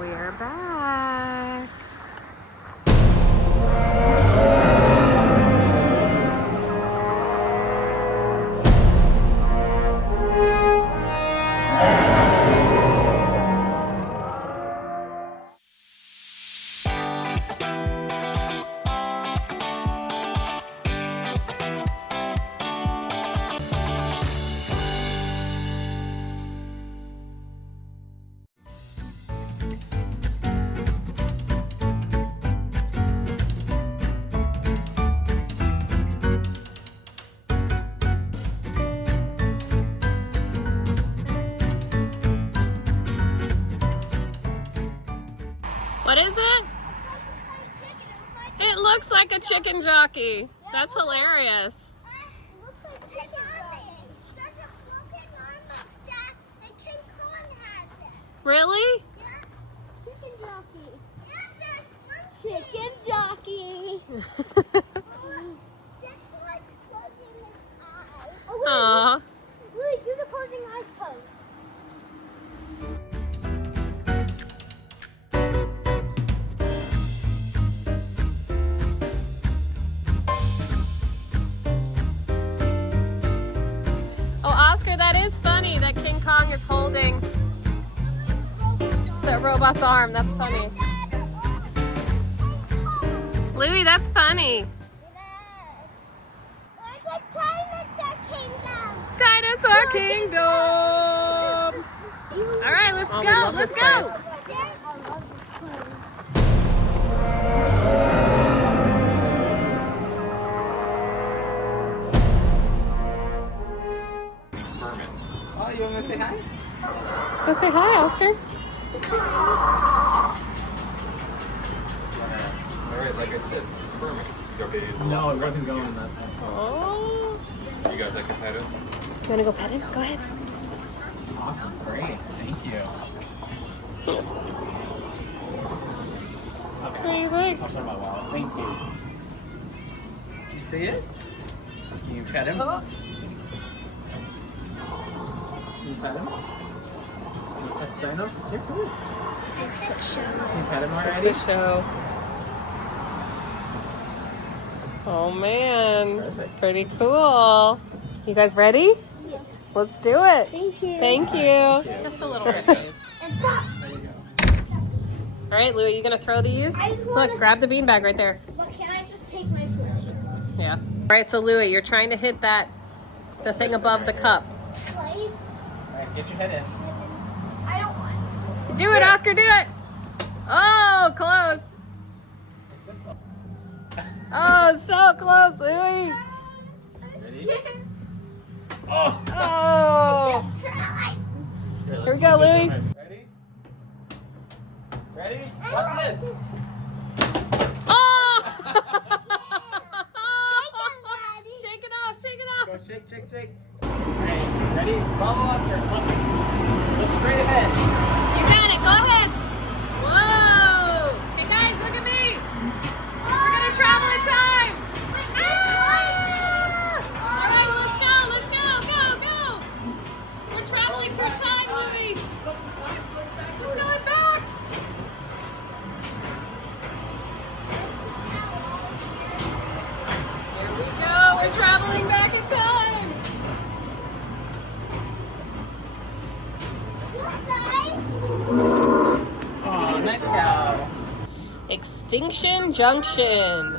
We're back. What is it? It looks like a chicken jockey. That's hilarious. Really? Chicken jockey. Aww. Really, do the closing eyes pose. Oh, Oscar, that is funny that King Kong is holding the robot's arm. That's funny. Louie, that's funny. Dinosaur Kingdom. All right, let's go. Let's go. Oh, you want me to say hi? Go say hi, Oscar. Alright, like I said, this is Furman. No, it wasn't going that time. Oh. You guys like a title? You want to go pet him? Go ahead. Awesome, great, thank you. What do you think? I'll throw my wallet. Thank you. You see it? Can you pet him? Oh. Can you pet him? Can you pet Dino? Here, come here. Can you pet him already? The show. Oh man, Perfect. pretty cool. You guys ready? Yeah. Let's do it. Thank you. Thank you. Just a little bit, please. And stop. There you go. All right, Louie, you gonna throw these? I just wanna- Look, grab the beanbag right there. But can I just take my switch? Yeah. All right, so Louie, you're trying to hit the thing above the cup. Please? Alright, get your head in. I don't want Do it, Oscar, do it. Oh, close. Oh, so close, Louie. Ready? to. Oh! Oh. Here we go, Louie. Ready? Ready? Watch this. Oh! Shake it off, shake it off. Go shake, shake, shake. Alright, ready? Follow Oscar. Look straight ahead. You got it, go ahead. Whoa. Hey guys, look at me. We're gonna travel in time. All right, let's go. We're traveling through time, Louie. He's going back. Here we go. We're traveling back in time. Oh, nice cow. Extinction Junction.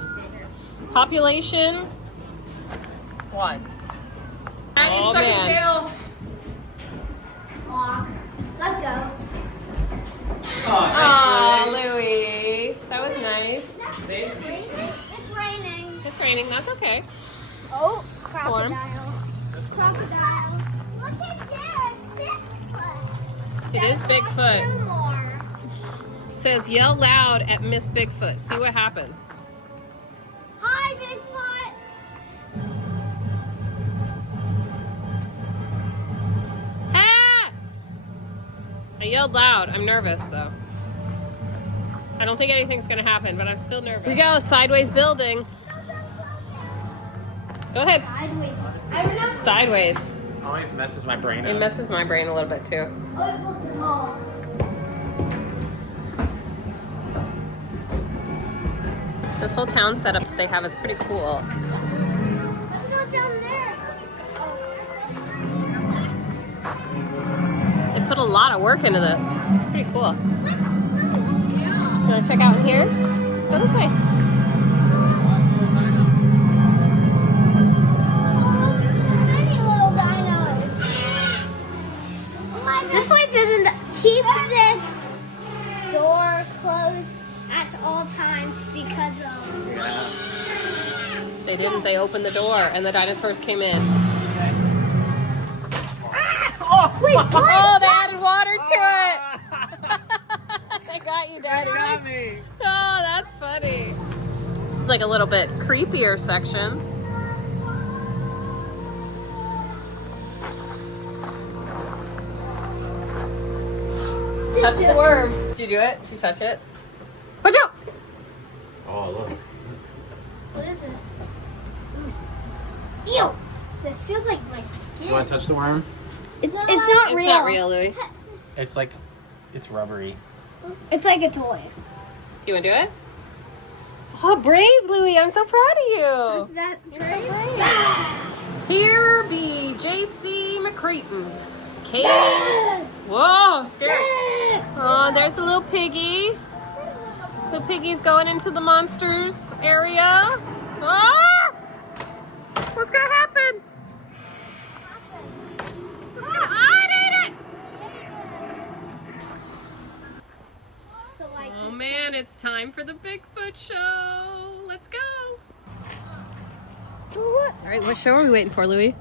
Population 1. He's stuck in jail. Let's go. Aw, Louie. That was nice. Save me. It's raining. It's raining. That's okay. Oh, warm. crocodile. Crocodile. Look at Bigfoot. It is Bigfoot. Two more. It says yell loud at Miss Bigfoot. See what happens. Hi, Bigfoot. Ah! I yelled loud. I'm nervous though. I don't think anything's gonna happen, but I'm still nervous. Here we go, sideways building. Go ahead. Sideways. I remember. Sideways. Always messes my brain It up. messes my brain a little bit too. Oh, it looked tall. This whole town setup that they have is pretty cool. Let's go down there. They put a lot of work into this. It's pretty cool. You want to check out in here? Go this way. Oh, there's so many little dinos. This place isn't. Keep this door closed at all times because They didn't. They opened the door and the dinosaurs came in. Wait, what? Oh, they added water to it. They got you, Daddy. Got me. Oh, that's funny. This is like a little bit creepier section. Touch the worm. Did you do it? Did you touch it? Watch out! Oh, look. What is it? Ew! That feels like my skin. You want to touch the worm? It's not It's real. not real, Louie. It's like, it's rubbery. It's like a toy. You want to do it? Oh, brave, Louie. I'm so proud of you. Is that You're so great? brave. Here be J.C. McCreighton. Kate. Whoa, scary. Oh, there's a little piggy. The piggy's going into the monsters area. Ah! What's gonna happen? Ah, it ate it! So like, Oh man, it's time for the Bigfoot show. Let's go. look, All right, what show are we waiting for, Louie?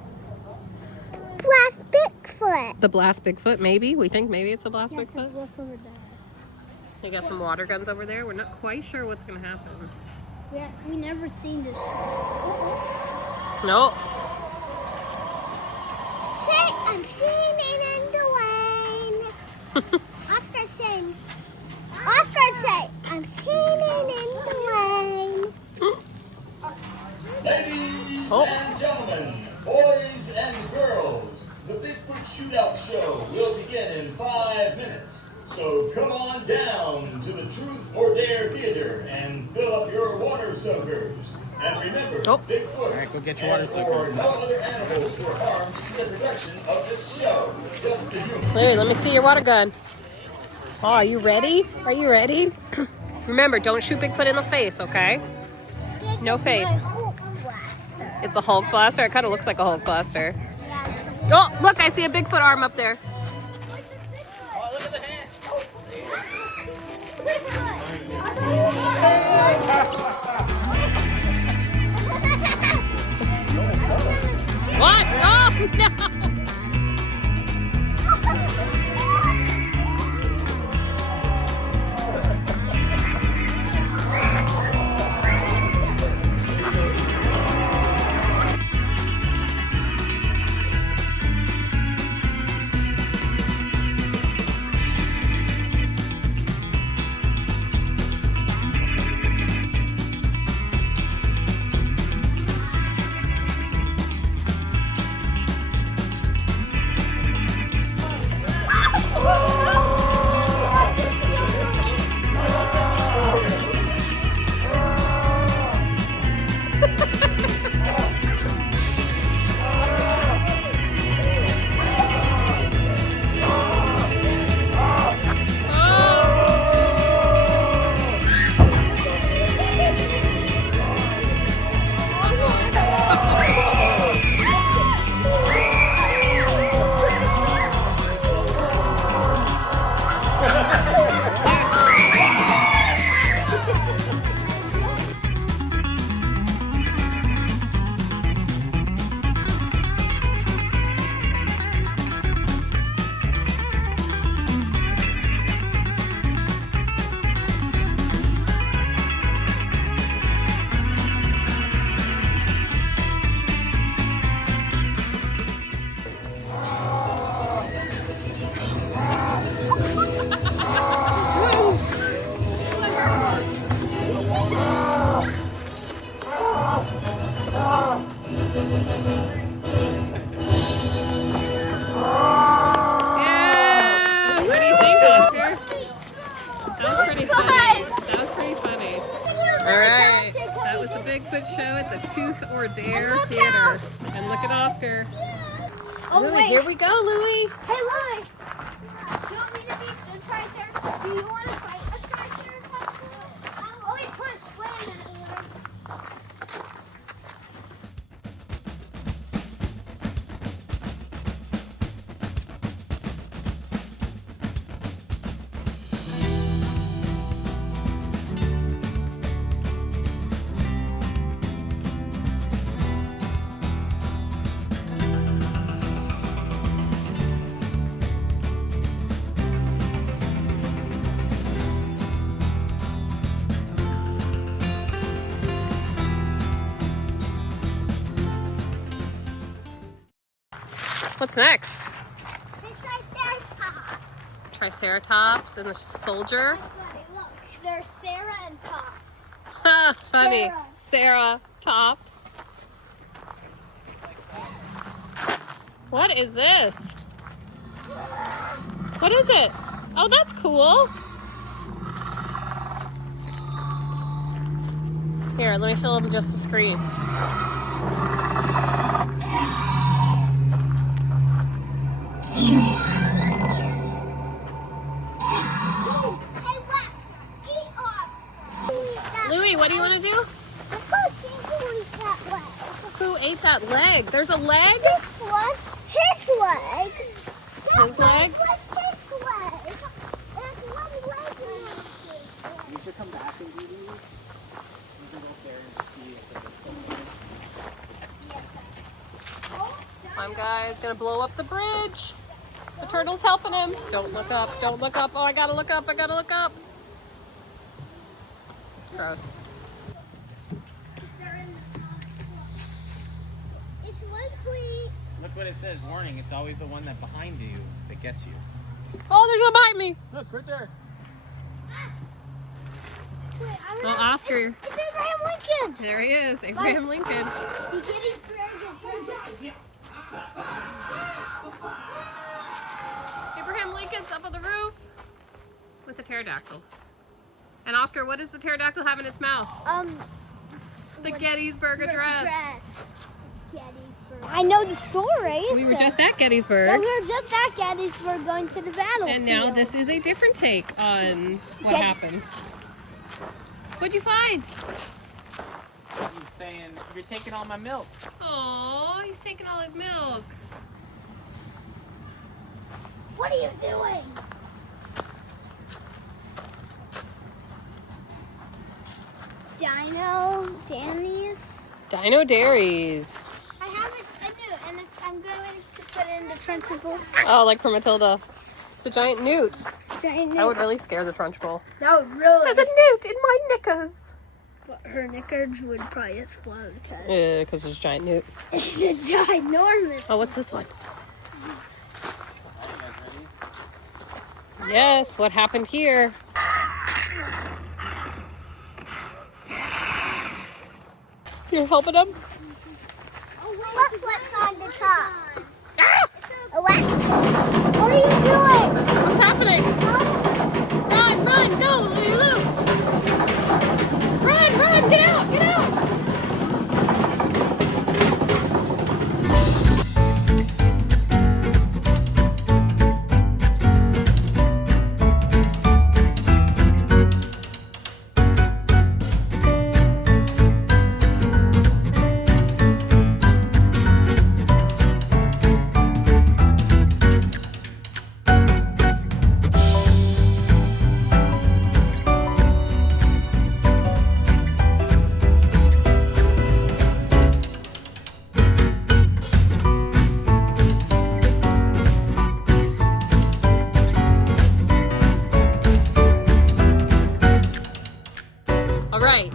Blast Bigfoot. The Blast Bigfoot, maybe? We think maybe it's a Blast Bigfoot? Look over there. You got some water guns over there. We're not quite sure what's gonna happen. We never seen this. Nope. Say, I'm seeing it in the rain. Oscar say, I'm seeing it in the rain. Ladies Oh. and gentlemen, boys and girls, the Bigfoot Shootout show will begin in 5 minutes. So come on down to the Truth or Dare Theater and fill up your water soakers. And remember, Oh. Bigfoot All right, go get your water and soaker. or no other animals were harmed in the production of this show. Just the humans. Larry, let me see your water gun. Oh, are you ready? Are you ready? Remember, don't shoot Bigfoot in the face, okay? No face. It's a Hulk blaster. It kind of looks like a Hulk blaster. Oh, look, I see a Bigfoot arm up there. Oh, look at the hand. What? Oh, no! Bigfoot show at the Tooth or Dare look Theater. out! And look at Oscar. Oh, Louie, wait. here we go, Louie. Hey, Louie. Do you want me to be a triceratops? Do you want to fight a triceratops? Oh, wait, put a slam in it. What's next? It's triceratops. Triceratops and the soldier. Look, there's Sarah and Tops. Ha, funny. Sarah. Sarah Tops. What is this? What is it? Oh, that's cool. Here, let me fill up just the screen. Louie, what do you want to do? Who ate that leg? There's a leg? This was his leg. It's his leg? What's his leg? There's one leg in it. You should come back and do these. You can go up there and see if it's Slime guy's gonna blow up the bridge. The turtle's helping him. Don't look up. Don't look up. Oh, I gotta look up. I gotta look up. Gross. It's likely. Look what it says, warning, it's always the one that behind you that gets you. Oh, there's one behind me. Look, right there. Wait, I don't Oh, know. Oscar. It's Abraham Lincoln. There he is. Abraham Lincoln. The Gettysburg Address. Abraham Lincoln's up on the roof with a pterodactyl. And Oscar, what does the pterodactyl have in its mouth? The Gettysburg Address. Gettysburg. I know the story. We were just at Yeah, Gettysburg. we were just at Gettysburg going to the battle. And now this is a different take on what happened. What'd you find? He's saying, you're taking all my milk. Oh, he's taking all his milk. What are you doing? Dino Dairies. I have it, I do, and I'm going to put it in the Trunchbull. Oh, like for Matilda. It's a giant newt. Giant That would really scare the Trunchbull. That would really. There's a newt in my knickers. Her knickers would probably explode because Yeah, because there's a giant newt. it's ginormous. Oh, what's this one? Are you guys ready? Yes, what happened here? You're helping him? Look what's on the top. What are you doing? What's happening? Run, run, go, Lulu! Run, run, get out, get out! All right,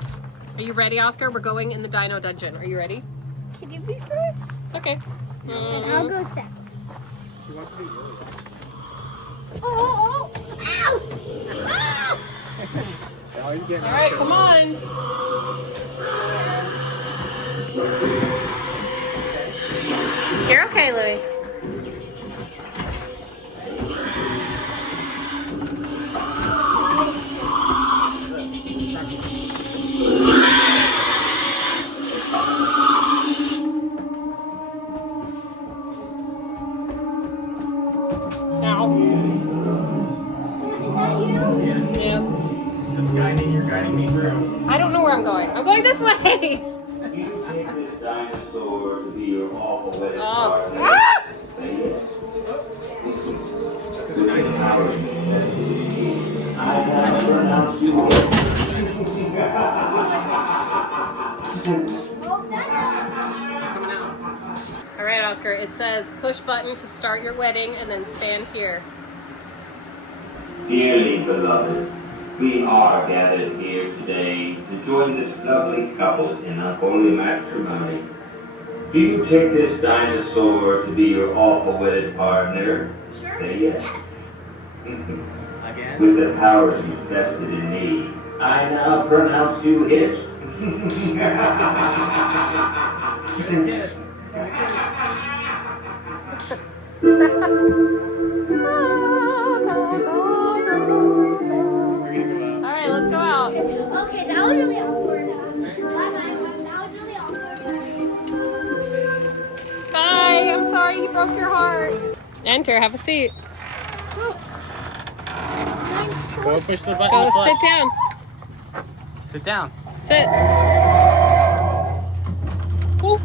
are you ready, Oscar? We're going in the dino dungeon. Are you ready? Can you be first? Okay. And I'll go second. She wants to be really bad. Oh! Ow! Ah! Oh, he's getting All right, come on. You're okay, Louie. Yes. You're guiding me through. I don't know where I'm going. I'm going this way. You take this dinosaur to be your awful wedded Oh. partner. Ah! I have pronounced you Coming out. All right, Oscar. It says push button to start your wedding and then stand here. Dearly beloved, we are gathered here today to join this lovely couple in unholy matrimony. Do you take this dinosaur to be your awful wedded partner? Sure. Say yes. Again? With the powers you vested in me, I now pronounce you his. Kiss. All right, let's go out. Okay, that was really awkward. That was really awkward. Bye. I'm sorry he broke your heart. Enter. Have a seat. Go push the button. Go to flush. sit down. Sit down. Sit. Ooh.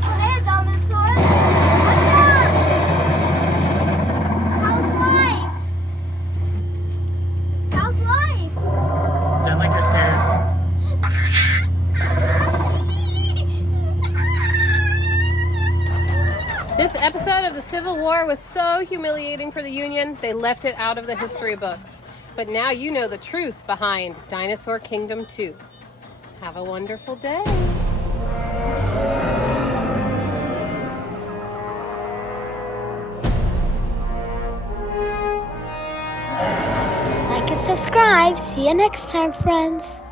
Hey, dinosaurs. What's up? How's life? How's life? Pretend like you're scared. This episode of the Civil War was so humiliating for the Union, they left it out of the history books. But now you know the truth behind Dinosaur Kingdom 2. Have a wonderful day. Like and subscribe. See you next time, friends.